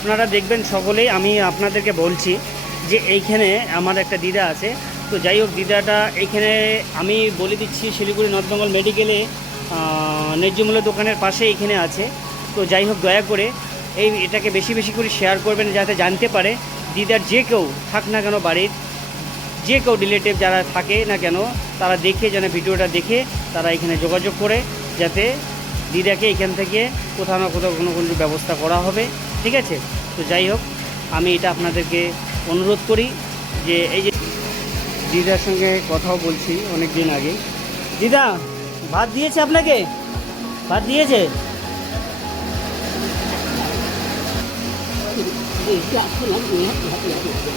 আপনারা দেখবেন সকলেই, আমি আপনাদেরকে বলছি যে এইখানে আমার একটা দিদা আছে। তো যাই হোক, দিদাটা এইখানে আমি বলে দিচ্ছি শিলিগুড়ি নর্থ বেঙ্গল মেডিকেলে ন্যায্য মূল্য দোকানের পাশে এইখানে আছে। তো যাই হোক, দয়া করে এটাকে বেশি বেশি করে শেয়ার করবেন, যাতে জানতে পারে দিদার যে কেউ থাক না কেন, বাড়ির যে কেউ রিলেটিভ যারা থাকে না কেন, তারা দেখে যেন ভিডিওটা দেখে তারা এখানে যোগাযোগ করে, যাতে দিদাকে এখান থেকে কোথাও না কোথাও কোনো কোনো ব্যবস্থা করা হবে। ঠিক আছে? তো যাই হোক, আমি এটা আপনাদেরকে অনুরোধ করি যে এই যে দিদার সঙ্গে কথাও বলছি অনেক দিন আগে। দিদা, ভাত দিয়েছে আপনাকে? ভাত দিয়েছে?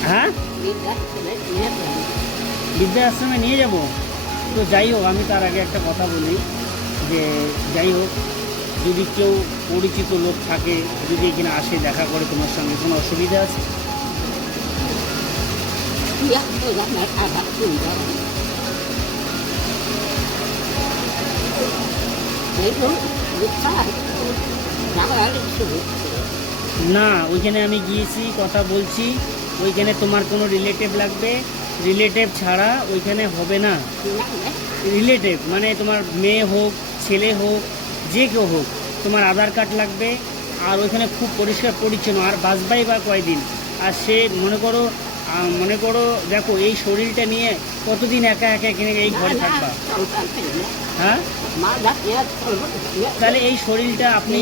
হ্যাঁ, বৃদ্ধা আশ্রমে নিয়ে যাব। তো যাই হোক, আমি তার আগে একটা কথা বলি যে যাই হোক, যদি কেউ পরিচিত লোক থাকে, যদি এখানে আসে দেখা করে তোমার সঙ্গে, কোনো অসুবিধা আছে? না, ওইখানে আমি গিয়েছি, কথা বলছি, ওইখানে তোমার কোনো রিলেটিভ লাগবে, রিলেটিভ ছাড়া ওইখানে হবে না। রিলেটিভ মানে তোমার মেয়ে হোক, ছেলে হোক, যে কেউ হোক, তোমার আধার কার্ড লাগবে। আর ওইখানে খুব পরিষ্কার পরিচ্ছন্ন, আর বাঁচবাই বা কয়দিন। আর সে মনে করো দেখো, এই শরীরটা নিয়ে কতদিন একা একা এখানে এই ঘরে থাকবা? হ্যাঁ, তাহলে এই শরীরটা আপনি